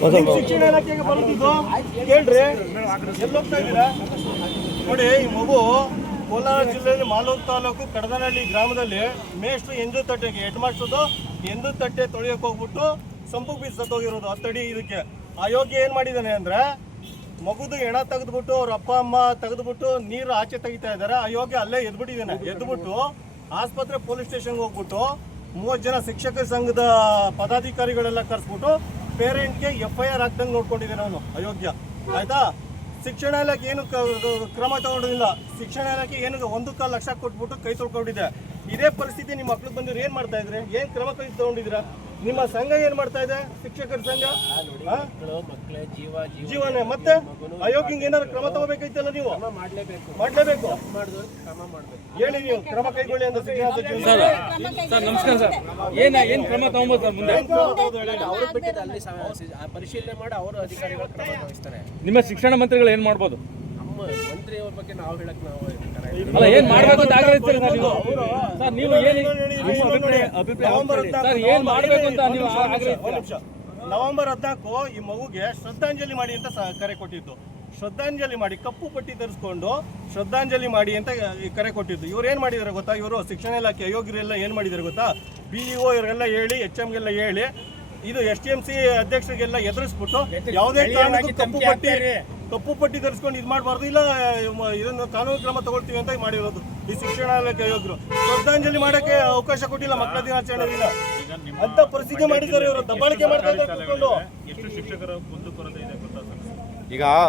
ಶಿಕ್ಷಣ ಇಲಾಖೆಗೆ ಬರುತ್ತಿದ್ದು ಕೇಳ್ರಿ, ಎಲ್ಲೋಗ್ತಾ ಇದ್ದೀರಾ ನೋಡಿ. ಈ ಮಗು ಕೋಲಾರ ಜಿಲ್ಲೆಯಲ್ಲಿ ಮಾಲೂರು ತಾಲೂಕು ಕಡದನಹಳ್ಳಿ ಗ್ರಾಮದಲ್ಲಿ ಮೇಷ್ಟ್ರು ಎಂಜು ತಟ್ಟೆಗೆ ಹೆಡ್ ಮಾಸ್ಟರ್ದು ಎಂಜು ತಟ್ಟೆ ತೊಳೆಯೋಕೆ ಹೋಗ್ಬಿಟ್ಟು ಸಂಪುಗ್ ಬೀಸ್ ಸತ್ತೋಗಿರೋದು 10 ಅಡಿ. ಇದಕ್ಕೆ ಅಯೋಗ್ಯ ಏನು ಮಾಡಿದ್ದಾನೆ ಅಂದರೆ ಮಗುದು ಹೆಣ ತೆಗೆದ್ಬಿಟ್ಟು ಅವ್ರ ಅಪ್ಪ ಅಮ್ಮ ತೆಗೆದ್ಬಿಟ್ಟು ನೀರು ಆಚೆ ತೆಗಿತಾ ಇದ್ದಾರೆ. ಅಯೋಗ್ಯ ಅಲ್ಲೇ ಎದ್ಬಿಟ್ಟಿದ್ದಾನೆ. ಎದ್ಬಿಟ್ಟು ಆಸ್ಪತ್ರೆ ಪೊಲೀಸ್ ಸ್ಟೇಷನ್ಗೆ ಹೋಗ್ಬಿಟ್ಟು 30 ಜನ ಶಿಕ್ಷಕರ ಸಂಘದ ಪದಾಧಿಕಾರಿಗಳೆಲ್ಲ ಕರೆಸ್ಬಿಟ್ಟು ಪೇರೆಂಟ್ಗೆ FIR ಹಾಕ್ದಂಗೆ ನೋಡ್ಕೊಂಡಿದ್ದಾನೆ ಅವನು ಅಯೋಗ್ಯ. ಆಯ್ತಾ? ಶಿಕ್ಷಣ ಇಲಾಖೆ ಏನು ಕ್ರಮ ತಗೊಂಡಿಲ್ಲ. ಶಿಕ್ಷಣ ಇಲಾಖೆ ಏನು 1 ಲಕ್ಷ ಕೊಟ್ಬಿಟ್ಟು ಕೈ ತೊಳ್ಕೊಂಡಿದೆ. ಇದೇ ಪರಿಸ್ಥಿತಿ ನಿಮ್ಮ ಮಕ್ಳಿಗೆ ಬಂದಿರೋ ಏನು ಮಾಡ್ತಾ ಇದ್ರಿ? ಏನು ಕ್ರಮ ಕೈ ತಗೊಂಡಿದ್ದೀರಾ? ನಿಮ್ಮ ಸಂಘ ಏನು ಮಾಡ್ತಾ ಇದೆ? ಶಿಕ್ಷಕರ ಸಂಘ ಜೀವನೇ. ಮತ್ತೆ ಅಯೋಗ್ಯಂಗೆ ಏನಾದ್ರು ಕ್ರಮ ತಗೋಬೇಕೈತಲ್ಲ, ನೀವು ಮಾಡ್ಲೇಬೇಕು. ಹೇಳಿ ನೀವು ಕ್ರಮ ಕೈಗೊಳ್ಳಿ ಅಂತ. ಸರ್ ನಮಸ್ಕಾರ ಸರ್, ಏನ್ ಕ್ರಮ ತಗೊಂಬೋದು ಸರ್ ಮುಂದೆ? ಪರಿಶೀಲನೆ ಮಾಡಿ ಅವರು ಅಧಿಕಾರಿಗಳು ಕ್ರಮ ವಹಿಸ್ತಾರೆ. ನಿಮ್ಮ ಶಿಕ್ಷಣ ಮಂತ್ರಿಗಳು ಏನ್ ಮಾಡ್ಬೋದು? ಮಂತ್ರಿ ಅವ್ರ ಬಗ್ಗೆ ನಾವು ಹೇಳಕ್ ನಾವು ಅಲ್ಲ, ಏನ್ ಮಾಡ್ಬೇಕು ಅಂತ ಆಗ್ರಹಿಸ್ತೀರಿ ಸರ್ ನೀವು? ಸರ್ ನೀವು ಏನ್ ಮಾಡ್ಬೇಕು ಅಂತ ನೀವು ಆಗ್ರಹಿಸ್ತೀರಾ? ನವೆಂಬರ್ 14 ಈ ಮಗುಗೆ ಶ್ರದ್ಧಾಂಜಲಿ ಮಾಡಿ ಅಂತ ಕರೆ ಕೊಟ್ಟಿದ್ದು. ಶ್ರದ್ಧಾಂಜಲಿ ಮಾಡಿ, ಕಪ್ಪು ಪಟ್ಟಿ ತರಿಸ್ಕೊಂಡು ಶ್ರದ್ಧಾಂಜಲಿ ಮಾಡಿ ಅಂತ ಕರೆ ಕೊಟ್ಟಿದ್ದು. ಇವ್ರು ಏನು ಮಾಡಿದ್ದಾರೆ ಗೊತ್ತಾ? ಇವರು ಶಿಕ್ಷಣ ಇಲಾಖೆ ಅಯೋಗ್ಯರೆಲ್ಲ ಏನು ಮಾಡಿದ್ದಾರೆ ಗೊತ್ತಾ? BEO ಇವರೆಲ್ಲ ಹೇಳಿ, HMಗೆಲ್ಲ ಹೇಳಿ, ಇದು STMC ಅಧ್ಯಕ್ಷರಿಗೆಲ್ಲ ಎದುರಿಸ್ಬಿಟ್ಟು ಯಾವುದೇ ಕಾರಣಕ್ಕೂ ಕಪ್ಪು ಪಟ್ಟಿ ಧರಿಸ್ಕೊಂಡು ಇದು ಮಾಡಬಾರ್ದು, ಇಲ್ಲ ಇದನ್ನು ಕಾನೂನು ಕ್ರಮ ತಗೊಳ್ತೀವಿ ಅಂತ ಮಾಡಿರೋದು ಈ ಶಿಕ್ಷಣ ಇಲಾಖೆ ಅಯೋಗ್ಯರು. ಶ್ರದ್ಧಾಂಜಲಿ ಮಾಡೋಕ್ಕೆ ಅವಕಾಶ ಕೊಟ್ಟಿಲ್ಲ ಮಕ್ಕಳ ದಿನಾಚರಣೆ ದಿನ ಅಂತ ಪರಿಸ್ಥಿತಿ ಮಾಡಿದ್ದಾರೆ ಇವರು. ದಬ್ಬಾಳಿಕೆ ಮಾಡ್ತಾ ಇದ್ದಾರೆ. ಎಷ್ಟು ಶಿಕ್ಷಕರ ಕುಂದುಕೊರತೆ ಇದೆ ಗೊತ್ತಾ ಸರ್? ಈಗ